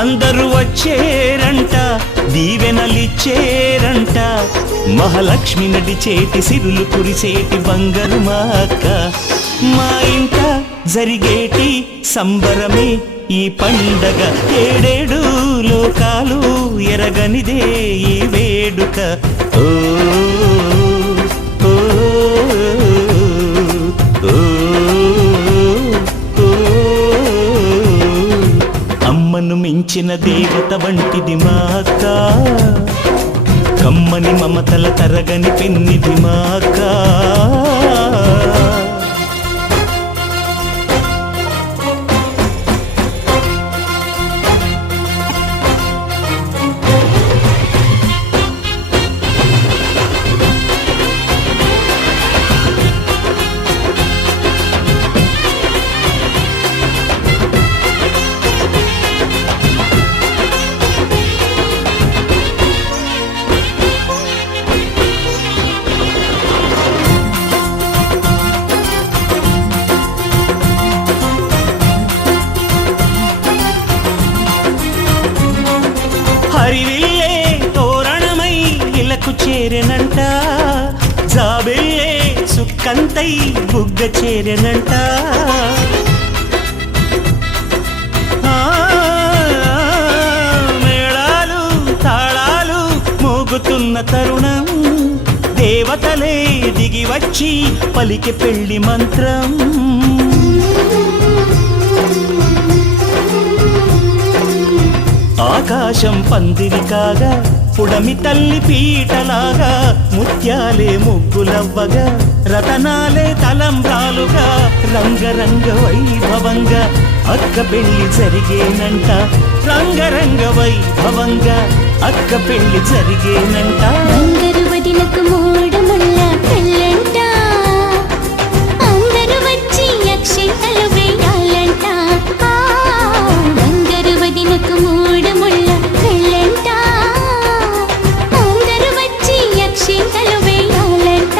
అందరూ వచ్చేరంట, దీవెనలిచ్చేరంట. మహాలక్ష్మి నడిచేటి సిరులు కురిసేటి బంగారు మా అక్క. మా ఇంట జరిగేటి సంబరమే ఈ పండగ. ఏడేడు లోకాలు ఎరగనిదే ఈ వేడుక. ఓ అమ్మను మించిన దేవత వంటిది మా అక్క. కమ్మని మమతల తరగని పెన్నిది మా అక్క. హరివిల్లే తోరణమై ఇలకు చేరెనంట. జాబెల్లే సుక్కంతై బుగ్గ చేరెనంట. మేళాలు తాళాలు మోగుతున్న తరుణం. దేవతలే దిగి వచ్చి పలికి పెళ్లి మంత్రం. ఆకాశం పందిరి కాగా పుడమి తల్లి పీటలాగా. ముత్యాలే ముగ్గులవ్వగా రతనాలే తలంబ్రాలుగా. రంగరంగ వైభవంగా అక్క పెళ్లి జరిగేనంట. రంగరంగ వైభవంగా అక్క పెళ్లి జరిగేనంట. బంగారు వదినకు మూడు ముళ్ళ పెళ్ళంట. అందరూ వచ్చి అక్షింతలు వేయాలంట. బంగారు వదినకు మూడు ముళ్ళ పెళ్ళంట. అందరూ వచ్చి అక్షింతలు వేయాలంట.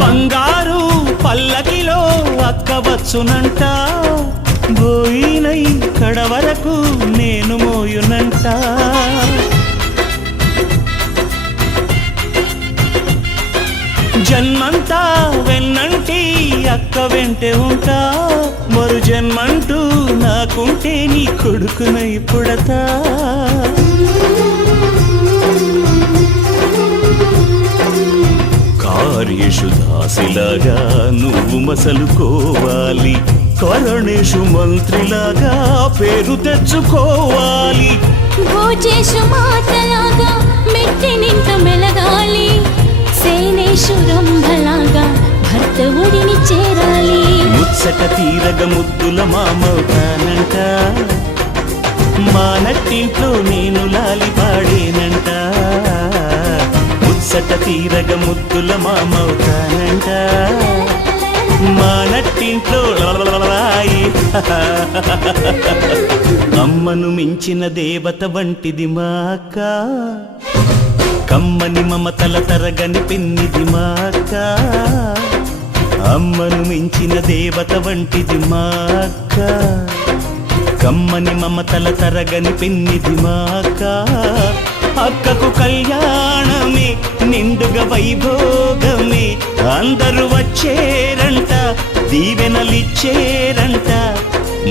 బంగారు పల్లకిలో అక్క వచ్చునంట. బోయినై కడ వరకు నేను మోయునంట. జన్మంతా వెన్నంటి అక్క వెంటే ఉంటా. మరు జన్మంటూ నాకుంటే నీ కొడుకునై పుడతా. కార్యేషు దాసిలాగా నువ్వు మసలుకోవాలి. కరణేషు మంత్రిలాగా పేరు తెచ్చుకోవాలి. భోజేషు మాతలాగా మెట్టినింట మెలగాలి. సేనేషు రంభలాగా భర్త ఒడిని చేరాలి. ముచ్చట తీరగ ముద్దుల మామవుతానంట. మా నట్టింట్లో నేను లాలి పాడేనంట. ముచ్చట తీరగ ముద్దుల మామవుతానంట. మా నట్టింట్లో అమ్మను మించిన దేవత వంటిది మా అక్క. కమ్మని మమతల తరగని పెన్నిది మా అక్క. అమ్మను మించిన దేవత వంటిది మా అక్క. కమ్మని మమతల తరగని పెన్నిది మా అక్క. అక్కకు కళ్యాణమే నిండుగా వైభోగమే. అందరూ వచ్చేరంట, దీవెనలిచ్చేరంట.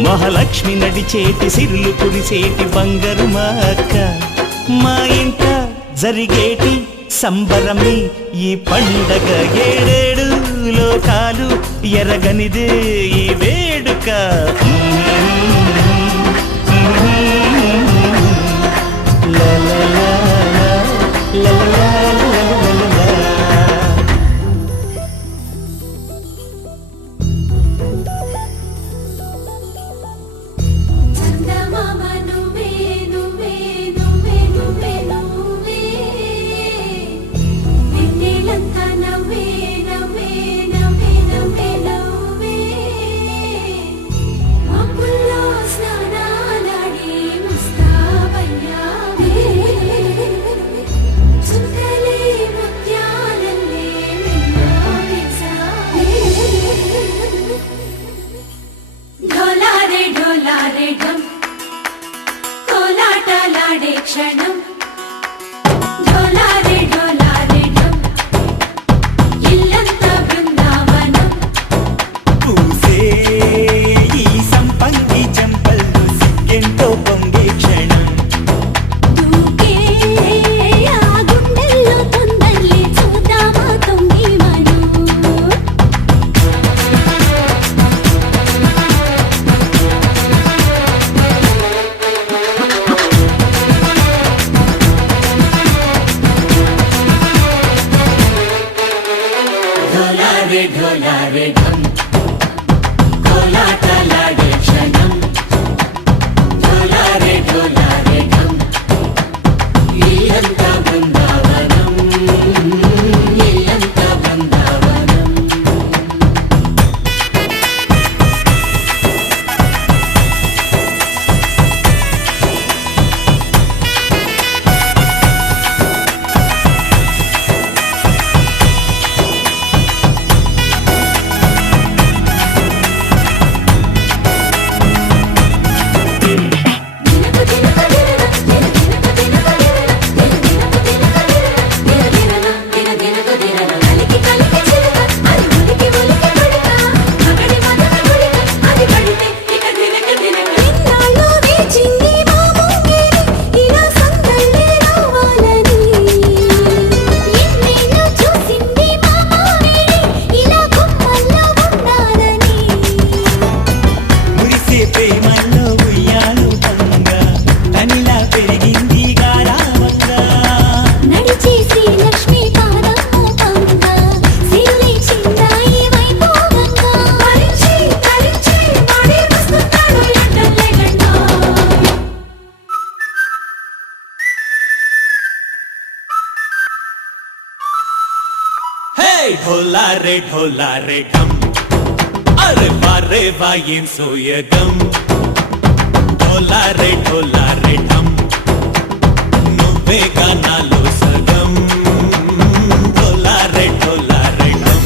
మహాలక్ష్మి నడిచేటి సిరులు కురిసేటి బంగారు మా అక్క. మా ఇంట జరిగేటి సంబరమే ఈ పండగ. ఏడేడు లోకాలు ఎరగనిదే ఈ వేడుక. మురిసే ఈ సంపంగి చెంపల్లో సిగ్గెంతో పొంగే క్షణం దూకే ఆ గుండెల్లో తొందరలే చూద్దామా తొంగి మనం ढोलारे ढोलारे ढम कोलाटलाडे क्षणं ढोलारे ढोलारे ढम इल्लंता बृंदावनं इल्लंता बृंदावनं మురిసే ప్రేమల్లో ఉయ్యాలు పంగా తనిలా పెరిగింది గారావంగా నడిచేసి లక్ష్మీ పాదము పంగ సిరులై చిందాయి వైభోగంగా పరిచి పరిచి వాడి వస్తున్నాడు ఎండలే గంట హే ढोलारे ढम అరే వారే వాయేం సోయగం ढोलारे ढम నువ్వే గానాలో సగం ढोलारे ढम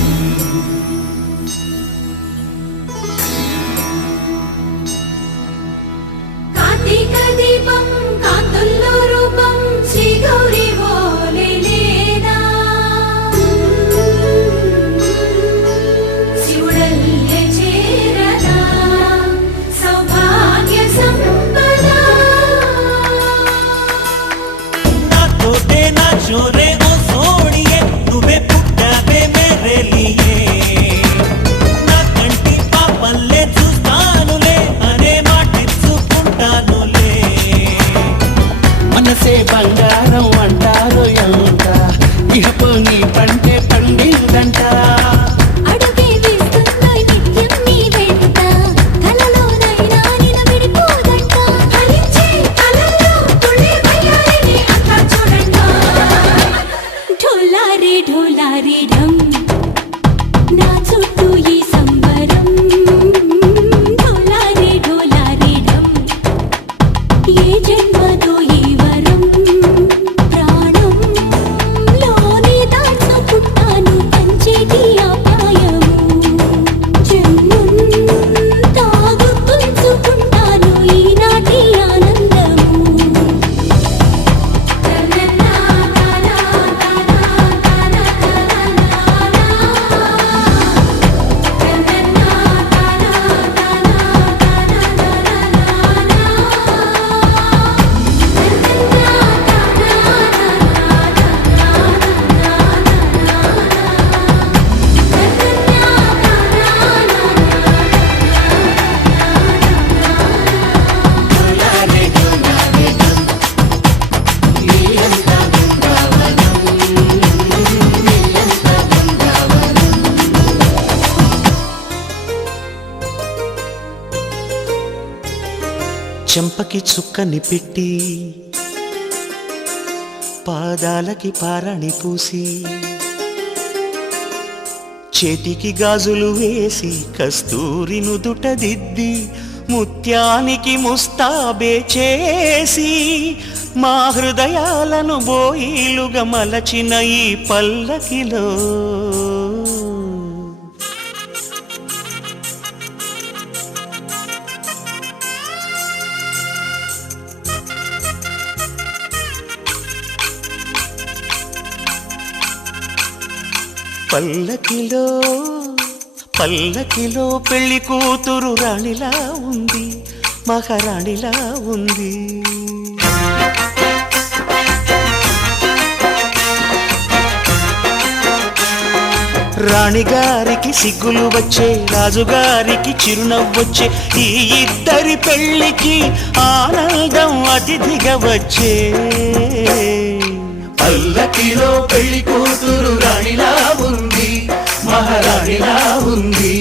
కార్తీక దీపం కాంతుల్లో రూపం శ్రీ గౌరీ ఓలే లేదా శివుడల్లే చేరదా సౌభాగ్య సంపద నాతోటే నా చోరే ఓ సోడియే నువ్వే పుట్టావే మేరే లియే నా కంటి పాపల్లే చూస్తానులే అనే మాటిచ్చుకుంటానులే మనసే బంగారం అంటారు ఎంత ఇహపు నీ పంటే పండిందంట అడుగే వేస్తుందోయ్ నిత్యం నీ వెంట కలలోనైనా నిలబడిపోదంట ఫలించే కలల్లో తుళ్ళే వయ్యారిని అంతా చూడంట ఢోలారే ఢమ్ నా చుట్టూ ఈ సంబరం ఢోలారే ఢమ్ ఏ జన్మదో ఈ వరం ప్రాణంలోనే దాచుకుంటాను పంచేటి ఆప్యాయము జన్మంతా గుర్తుంచుకుంటాను ఈనాటి ఆనందము చెంపకి చుక్కని పెట్టి పాదాలకి పారని పూసి చేతికి గాజులు వేసి కస్తూరి నుదుట దిద్ది ముత్యానికి ముస్తాబే చేసి మా హృదయాలను బోయిలుగా మలచిన ఈ పల్లకిలో పల్లకిలో పల్లకిలో పెళ్లి కూతురు రాణిలా ఉంది, మహారాణిలా ఉంది. రాణిగారికి సిగ్గులు వచ్చే, రాజుగారికి చిరునవ్వొచ్చే, ఈ ఇద్దరి పెళ్లికి ఆనందం అతిథిగా వచ్చే. పల్లకిలో పెళ్లి కూతురు రాణిలా ఉంది, మహారాణిలా ఉంది.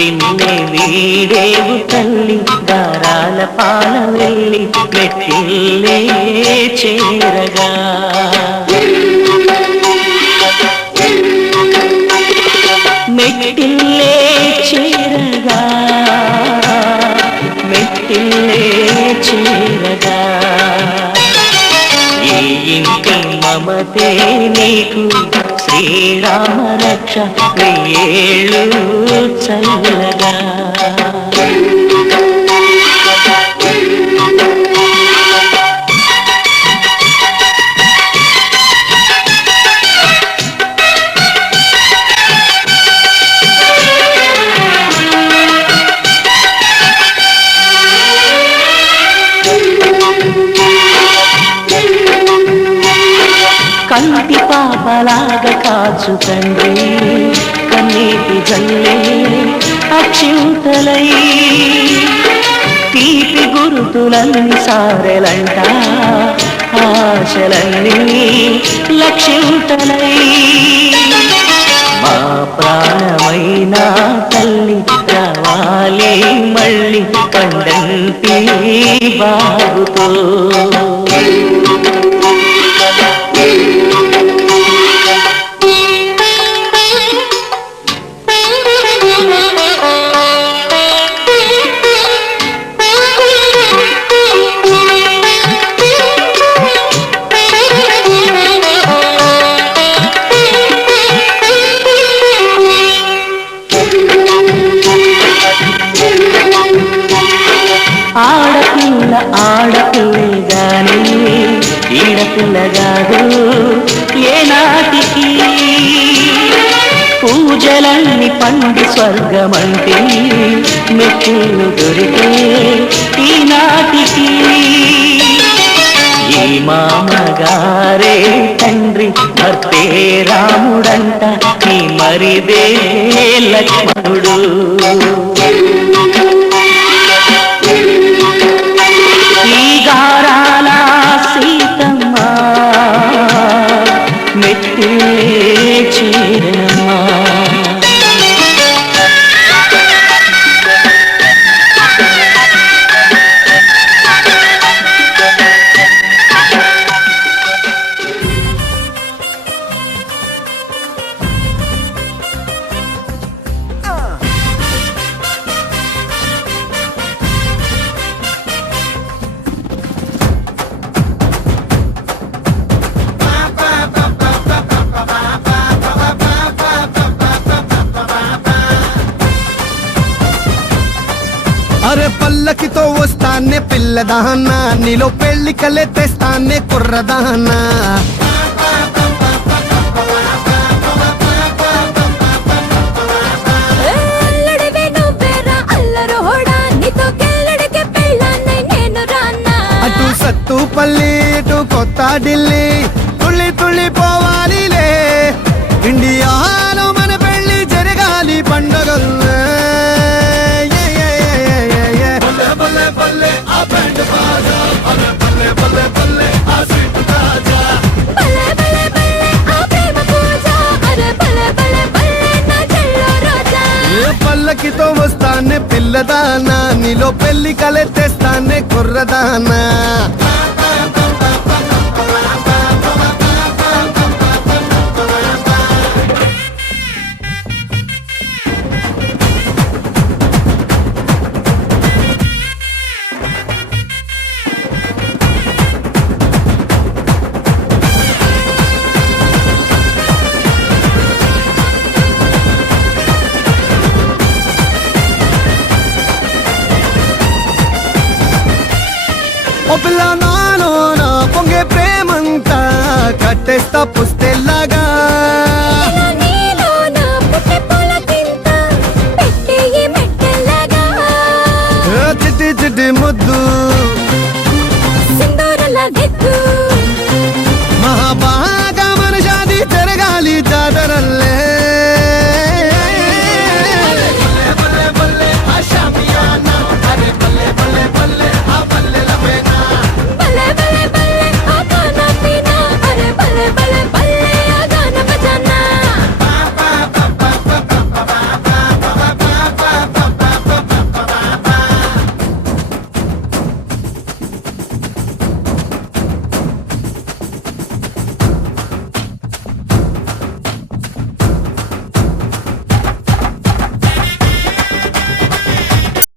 నిన్నే వీడేవు తల్లి, దారాల పాల వెళ్ళి మెట్టిల్లే చేరగా. మెట్టిల్లే చేరగా, మెట్టిల్లే చేరగా. ఈ ఇంటి మమతే నీకు శ్రీరామ రక్ష, వెయ్యేళ్ళు చల్లగా. కంటి పాపలాగా కాచు తండ్రి, కన్నీటి జల్లే అక్షింతలై, తీపి గురుతులన్నీ సారెలంట, ఆశలన్నీ లక్షింతలై. మా ప్రాణమైన తల్లి రావాలి మళ్ళీ పండంటి బాబుతో. ఆడపిల్ల ఆడపిల్లగానే, ఈడపిల్లగాదు ఏనాటికి. పూజలన్నీ పండి స్వర్గమంటే మెట్టులు దొరికే ఈనాటికి. ఈ మామగారే తండ్రి, భర్తే రాముడంట, ఈ మరిదే లక్ష్మణుడు. ఈ గారాల సీతమ్మ మెట్టిల్లే చేరమ్మా. అరే పల్లకితో వస్తానే పిల్లదానా, నీలో పెళ్లి కలే తెస్తానే కుర్రదానా. అటు సత్తుపల్లి ఇటు కొత్త ఢిల్లీ, తుళ్ళి తుళ్ళి పోవాలిలే. ఇండియాలో మన పెళ్లి జరగాలి పండగల్నే. బల్లే బల్లే బల్లే ఆ ప్రేమ పూజ, అరే బల్లే బల్లే బల్లే నా పల్లకితో వస్తానే పిల్లదానా, నీలో పెళ్లి కలే తెస్తానే కుర్రదానా. ఓ పిల్ల నాలో నా పొంగే ప్రేమంతా కట్టేస్తా పుస్తెల్లాగా,